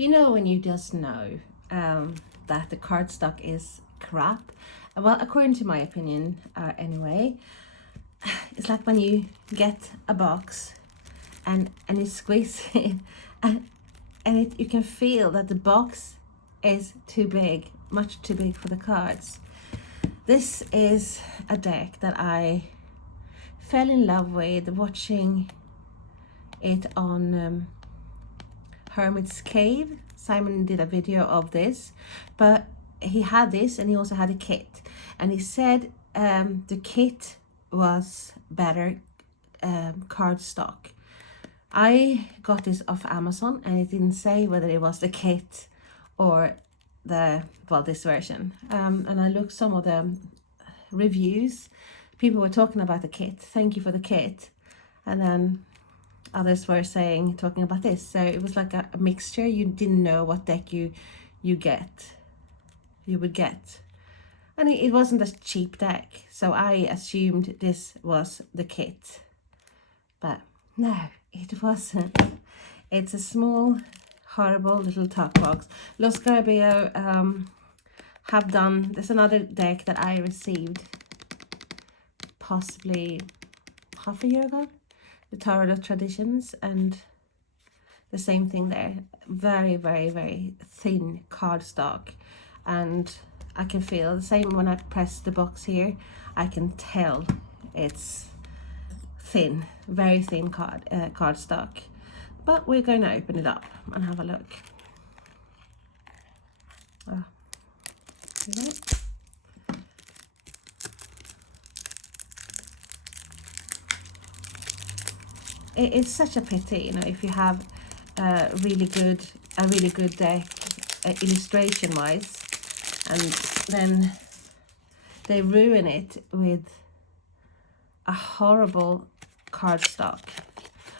You know when you just know that the cardstock is crap. Well, according to my opinion, anyway, it's like when you get a box and you squeeze it and you can feel that the box is too big, much too big for the cards. This is a deck that I fell in love with watching it on Hermit's Cave. Simon did a video of this, but he had this and he also had a kit, and he said the kit was better cardstock. I got this off Amazon and it didn't say whether it was the kit or the, well, this version. And I looked some of the reviews. People were talking about the kit. Thank you for the kit. And then others were talking about this. So it was like a mixture. You didn't know what deck you would get. And it wasn't a cheap deck. So I assumed this was the kit. But no, it wasn't. It's a small, horrible little top box. Lo Scarabeo have done, there's another deck that I received possibly half a year ago, the Tarot Traditions, and the same thing there. Very, very, very thin cardstock, and I can feel the same when I press the box here. I can tell it's thin, very thin cardstock. But we're going to open it up and have a look. It's such a pity, you know, if you have a really good deck illustration wise, and then they ruin it with a horrible cardstock.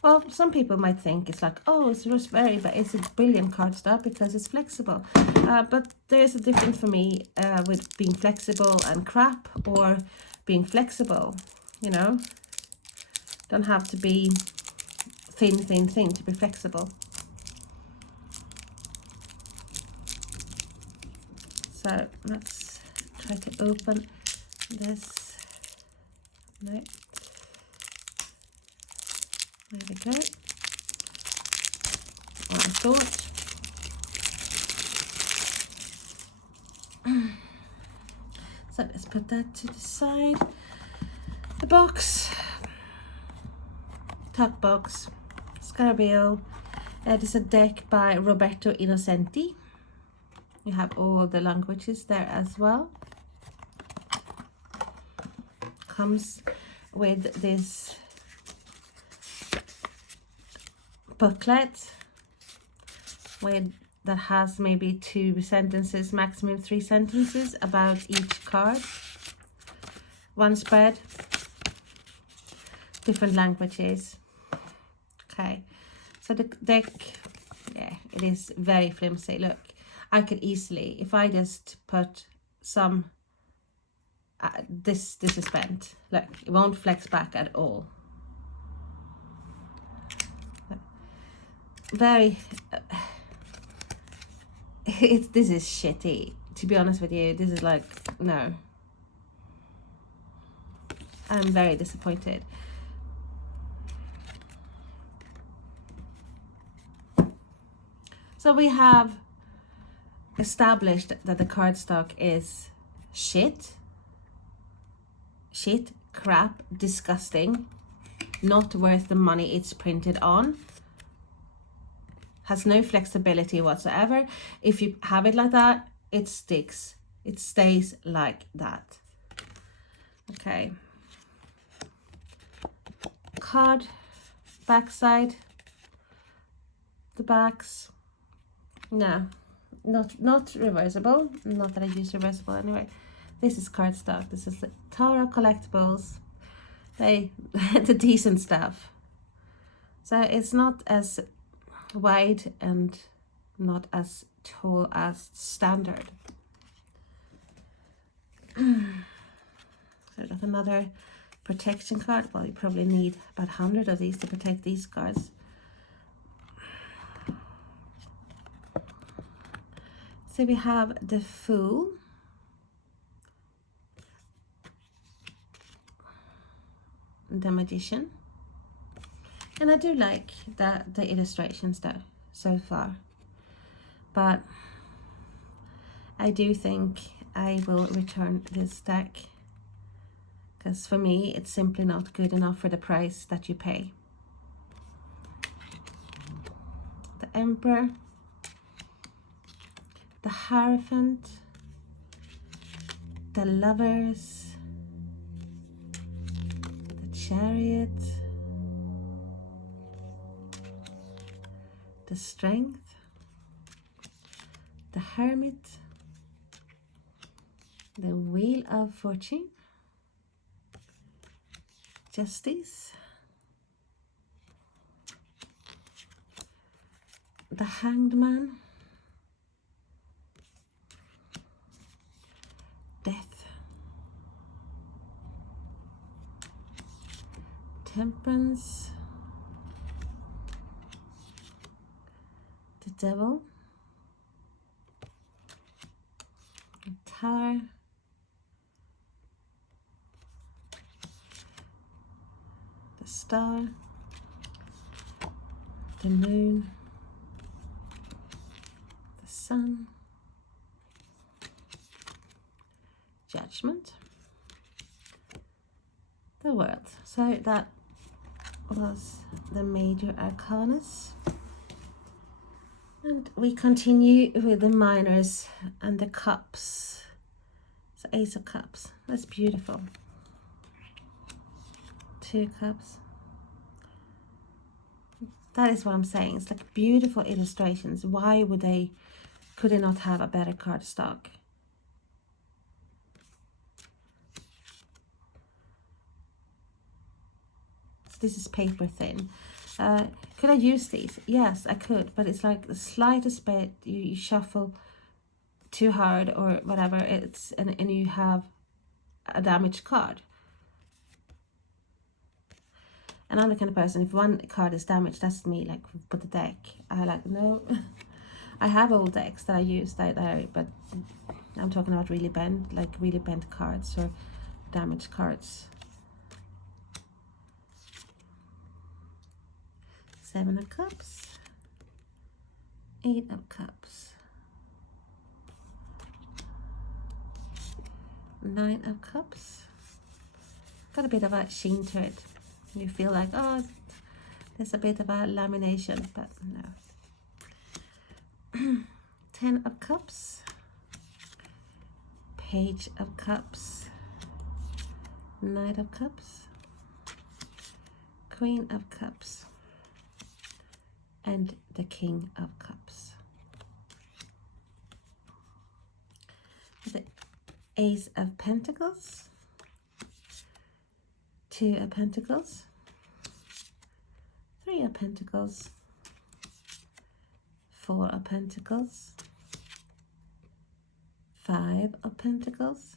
Well, some people might think it's like, oh, it's raspberry, but it's a brilliant cardstock because it's flexible. But there's a difference for me with being flexible and crap, or being flexible, you know. Don't have to be thin to be flexible. So let's try to open this. No. There we go. What I thought. So let's put that to the side. The box. Tuck box. Scarabeo. It is a deck by Roberto Innocenti. You have all the languages there as well. Comes with this booklet that has maybe 2 sentences, maximum 3 sentences about each card. One spread, different languages. Okay, so the deck, yeah, it is very flimsy. Look, I could easily, if I just put some, this is bent. Look, it won't flex back at all. Very this is shitty, to be honest with you. This is like, no, I'm very disappointed. So we have established that the cardstock is shit, crap, disgusting, not worth the money it's printed on, has no flexibility whatsoever. If you have it like that, it sticks. It stays like that. Okay. Card backside. The backs. No, not reversible. Not that I use reversible anyway. This is cardstock. This is the Tarot Collectibles. The decent stuff. So it's not as wide and not as tall as standard. So got another protection card. Well, you probably need about 100 of these to protect these cards. So we have the Fool, the Magician, and I do like the illustrations though so far, but I do think I will return this deck because for me it's simply not good enough for the price that you pay. The Emperor, the Hierophant, the Lovers, the Chariot, the Strength, the Hermit, the Wheel of Fortune, Justice, the Hanged Man, Death, Temperance, the Devil, the Tower, the Star, the Moon, the Sun, Judgment, the World. So that was the major arcanas, and we continue with the minors and the cups. So Ace of Cups, that's beautiful. 2 cups. That is what I'm saying, it's like beautiful illustrations. Why would could they not have a better card stock? This is paper thin. Could I use these? Yes, I could, but it's like the slightest bit you shuffle too hard or whatever, and you have a damaged card. And I'm the kind of person, if one card is damaged, that's me, like, put the deck. I like, no. I have old decks that I use but I'm talking about really bent cards or damaged cards. 7 of Cups, 8 of Cups, 9 of Cups. Got a bit of a sheen to it. You feel like, oh, there's a bit of a lamination, but no. 10 of Cups, Page of Cups, Knight of Cups, Queen of Cups, and the King of Cups. The Ace of Pentacles, 2 of Pentacles, 3 of Pentacles, 4 of Pentacles, 5 of Pentacles,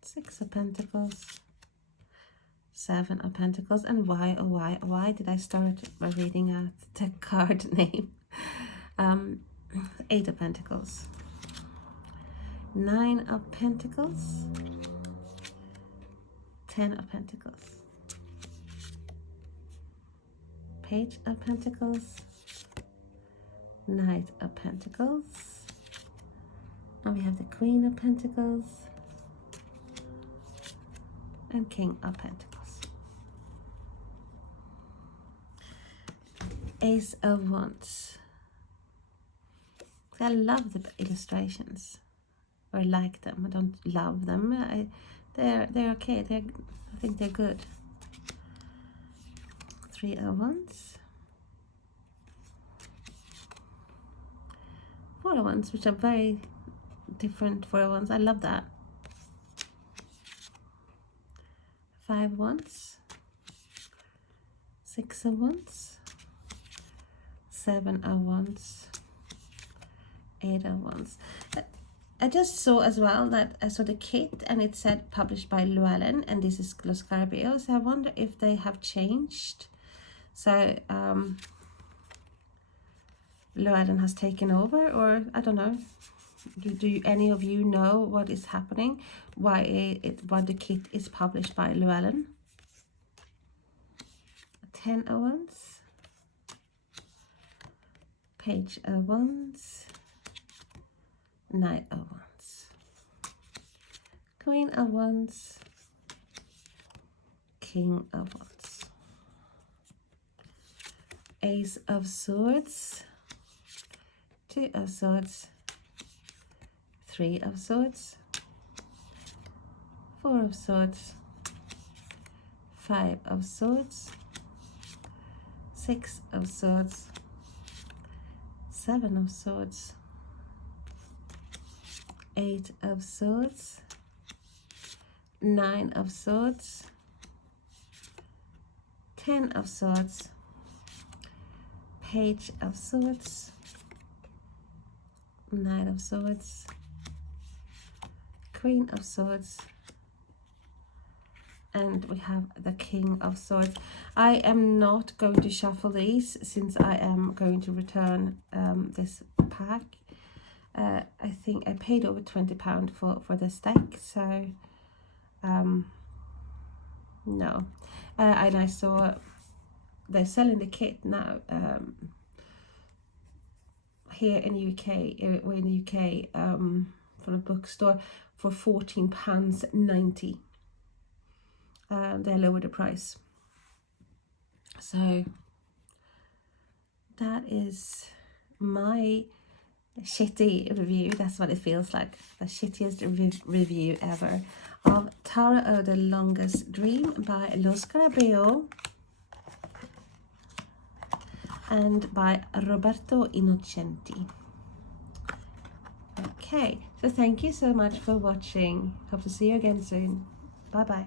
6 of Pentacles, 7 of Pentacles, and why did I start by reading out the card name? 8 of Pentacles, 9 of Pentacles, 10 of Pentacles, Page of Pentacles, Knight of Pentacles, and we have the Queen of Pentacles and King of Pentacles. Ace of Wands. I love the illustrations, or like them. I don't love them. They're okay. I think they're good. 3 of Wands, 4 of Wands, which are very different 4 of Wands. I love that. 5 of Wands, 6 of Wands, 7 of Wands, 8 of Wands. I just saw as well that I saw the kit and it said published by Llewellyn, and this is Lo Scarabeo, so I wonder if they have changed. So Llewellyn has taken over, or I don't know. Do any of you know what is happening? Why the kit is published by Llewellyn? 10 of Wands, Page of Wands, Knight of Wands, Queen of Wands, King of Wands, Ace of Swords, Two of Swords, Three of Swords, Four of Swords, Five of Swords, Six of Swords, Seven of Swords, Eight of Swords, Nine of Swords, 10 of Swords, Page of Swords, Knight of Swords, Queen of Swords, and we have the King of Swords. I am not going to shuffle these since I am going to return this pack. I think I paid over £20 for this deck, so no. And I saw they're selling the kit now here in the UK. We're in the UK for a bookstore for £14.90. They lowered the price. So that is my shitty review. That's what it feels like. The shittiest review ever of Tarot of the Longest Dream by Lo Scarabeo and by Roberto Innocenti. Okay, so thank you so much for watching. Hope to see you again soon. Bye bye.